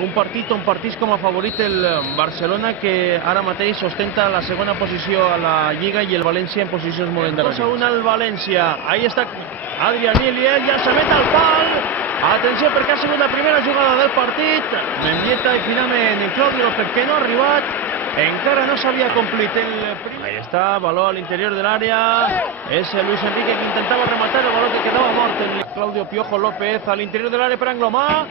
un partit com a favorit el Barcelona, que ara mateix ostenta la segona posició a la Lliga i el València en posicions molt endarrerides. 2-1 al València. Ahí està Adrián Iliel, ja se met al pal. Atenció, perquè ha sigut la primera jugada del partit. Mendieta i finalment Claudio López, que no ha arribat. Encara no s'havia complit el primer. Ahí està, baló a l'interior de l'àrea. És Luis Enrique que intentava rematar el baló que quedava mort. Claudio Piojo López a l'interior de l'àrea per Anglomà.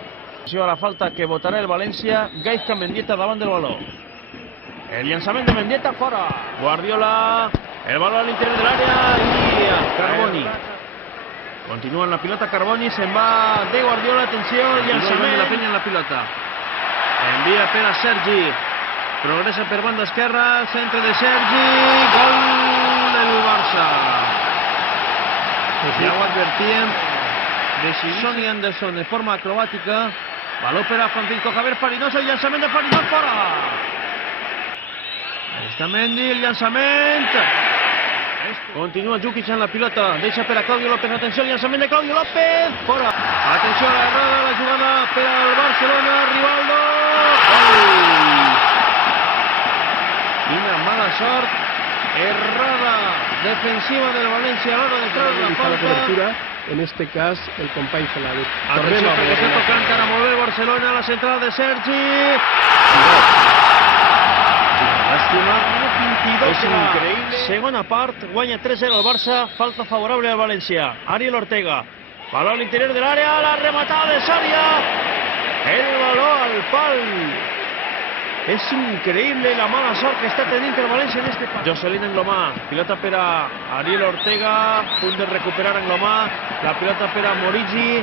A la falta que votarà el València. Gaizka Mendieta davant del baló. El llançament de Mendieta fora. Guardiola, el baló a l'interior de l'àrea i Carboni. Continua en la pilota Carboni, se'n va de Guardiola, atenció, llançament de la penya en la pilota. Envia per a Sergi. Progressa per banda esquerra, centre de Sergi, gol del Barça. Ja ho advertíem, Sonny Anderson de forma acrobàtica, baló per a Francisco Javier Farinoso, el llançament de Farinoso fora. Està Mendy, el llançament. Continua Djukic en la pilota, deixa per a Claudio López, atenció al llançament de Claudio López, fora. Atenció a l'errada de la jugada per al Barcelona, Rivaldo. Quina mala sort, errada defensiva del València a l'hora de treure la falta. En este cas, el company se l'ha dit. Atenció, perquè està tocant encara molt bé Barcelona, la centrada de Sergi. Lástima, 22 increïble. Segona part, guanya 3-0 el Barça, falta favorable al València. Ariel Ortega, baló a l'interior de l'àrea, la rematada de Sària. El baló al pal. És increïble la mala sort que està tenint el València en este partit. Jocelyn Anglomà, pilota per a Ariel Ortega, punt de recuperar Anglomà, la pilota per a Morigi,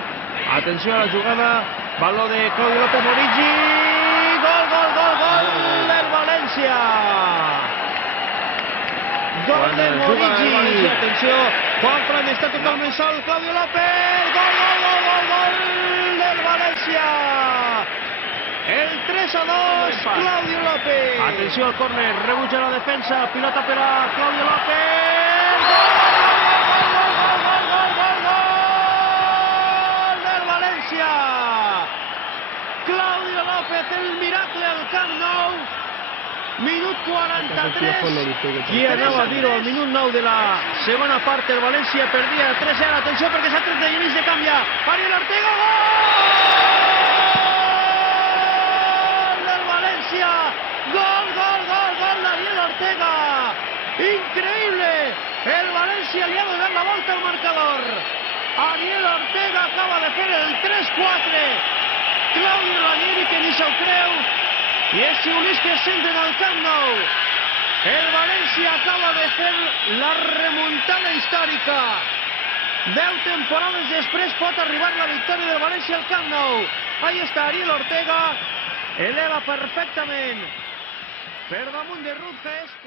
atenció a la jugada, baló de Claudio López, Morigi, gol, gol, gol, gol del València! Gol de Morigi, atenció, Juanfran està totalment sol, Claudio López, gol, gol, gol, gol, gol del València! El 3-2, Claudio López. Atenció al córner, rebutja la defensa, pilota per a Claudio López. Gol del València. Claudio López, el miracle al Camp Nou. Minut 43. Qui anava a dir-ho al minut 9 de la segona part, el València perdia 3-0. Atenció perquè s'ha tret de Lluís de canvia. Ariel Ortega, gol! Gol, gol, gol, gol d'Ariel Ortega. Increïble. El València li ha donat la volta al marcador. Ariel Ortega acaba de fer el 3-4. Claudio Ranieri, que ni se'l creu. I és xiulís que es senten al Camp Nou. El València acaba de fer la remuntada històrica. 10 temporades després pot arribar la victòria del València al Camp Nou. Ahí està Ariel Ortega. Eleva perfectament per damunt de Ruth Hest.